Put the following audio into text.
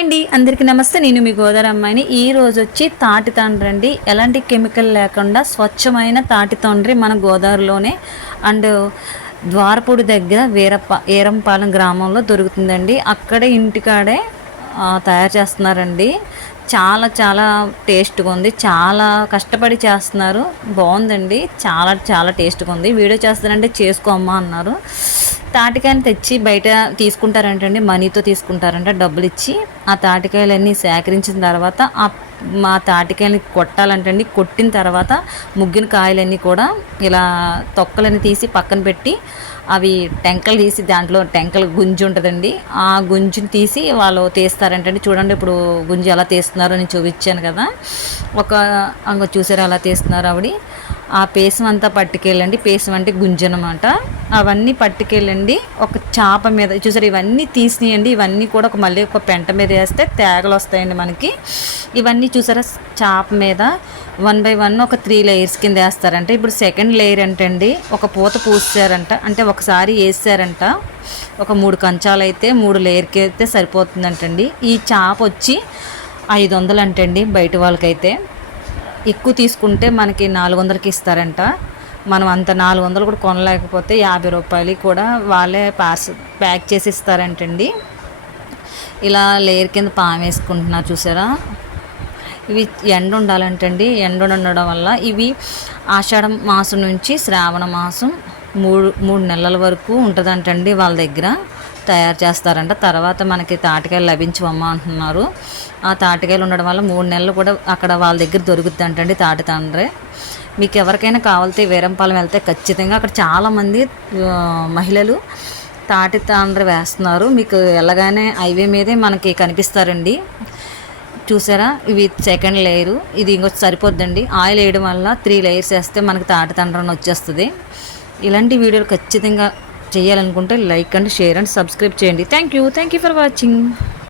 Hi అండి. అందరికీ నమస్తే. నేను మీ గోదావరి అమ్మాయిని. ఈ రోజు వచ్చి తాటి తండ్రి అండి. ఎలాంటి కెమికల్ లేకుండా స్వచ్ఛమైన తాటి తండ్రి మన గోదావరిలోనే అండ్ ద్వారపూడి దగ్గర వీరప్ప ఏరంపాలెం గ్రామంలో దొరుకుతుందండి. అక్కడే ఇంటికాడే తయారు చేస్తున్నారండి. చాలా చాలా టేస్ట్గా ఉంది. చాలా కష్టపడి చేస్తున్నారు. బాగుందండి. చాలా చాలా టేస్ట్గా ఉంది. వీడియో చేస్తానంటే చేసుకో అమ్మా అన్నారు. తాటికాయలు తెచ్చి బయట తీసుకుంటారంటండి మనీతో తీసుకుంటారంట డబ్బులు ఇచ్చి ఆ తాటికాయలన్నీ సేకరించిన తర్వాత ఆ మా తాటికాయలని కొట్టాలంటండి. కొట్టిన తర్వాత ముగ్గిన కాయలన్నీ కూడా ఇలా తొక్కలని తీసి పక్కన పెట్టి అవి టెంకలు తీసి దాంట్లో టెంకలు గుంజి ఉంటుందండి. ఆ గుంజుని తీసి వాళ్ళు తీస్తారంటండి. చూడండి ఇప్పుడు గుంజి ఎలా తీస్తున్నారో నేను చూపించాను కదా. ఒక అంగ చూసారు అలా తీస్తున్నారు ఆవిడ. ఆ పేసం అంతా పట్టుకెళ్ళండి. పేసం అంటే గుంజు అనమాట అవన్నీ పట్టుకెళ్ళండి. ఒక చాప మీద చూసారు ఇవన్నీ తీసినాయండి. ఇవన్నీ కూడా ఒక మళ్ళీ ఒక పెంట మీద వేస్తే తేగలు వస్తాయండి మనకి. ఇవన్నీ చూసారా చాప మీద వన్ బై వన్ ఒక త్రీ లేయర్స్ కింద వేస్తారంట. ఇప్పుడు సెకండ్ లేయర్ అంటండి. ఒక పూత పూసారంట. అంటే ఒకసారి వేసారంట. ఒక మూడు కంచాలు అయితే మూడు లేయర్కి అయితే సరిపోతుందంటండి. ఈ చాప వచ్చి ఐదు వందలు అంటండి బయట వాళ్ళకైతే. ఎక్కువ తీసుకుంటే మనకి నాలుగు వందలకి ఇస్తారంట. మనం అంత నాలుగు వందలు కూడా కొనలేకపోతే యాభై రూపాయలు కూడా వాళ్ళే పార్సల్ ప్యాక్ చేసి ఇస్తారంటండి. ఇలా లేయర్ కింద పాము వేసుకుంటున్నారు చూసారా? ఇవి ఎండ ఉండాలంటండి. ఎండ ఉండడం వల్ల ఇవి ఆషాఢ మాసం నుంచి శ్రావణ మాసం మూడు మూడు నెలల వరకు ఉంటుందంటండి వాళ్ళ దగ్గర. తయారు చేస్తారంట. తర్వాత మనకి తాటికాయలు లభించవమ్మా అంటున్నారు. ఆ తాటికాయలు ఉండడం వల్ల మూడు నెలలు కూడా అక్కడ వాళ్ళ దగ్గర దొరుకుతుంది అంటండి తాటి తండ్రి. మీకు ఎవరికైనా కావాలితే వీరంపాలెం వెళ్తే ఖచ్చితంగా అక్కడ చాలామంది మహిళలు తాటి తండ్రి వేస్తున్నారు. మీకు ఎలాగానే హైవే మీదే మనకి కనిపిస్తారండి. చూసారా? ఇవి సెకండ్ లేయరు ఇది ఇంకొక సరిపోద్దండి. ఆయిల్ వేయడం వల్ల త్రీ లేయర్స్ వేస్తే మనకి తాటి తండ్రని వచ్చేస్తుంది. ఇలాంటి వీడియోలు ఖచ్చితంగా చేయాలనుకుంటే like and share and subscribe చేయండి. Thank you thank you for watching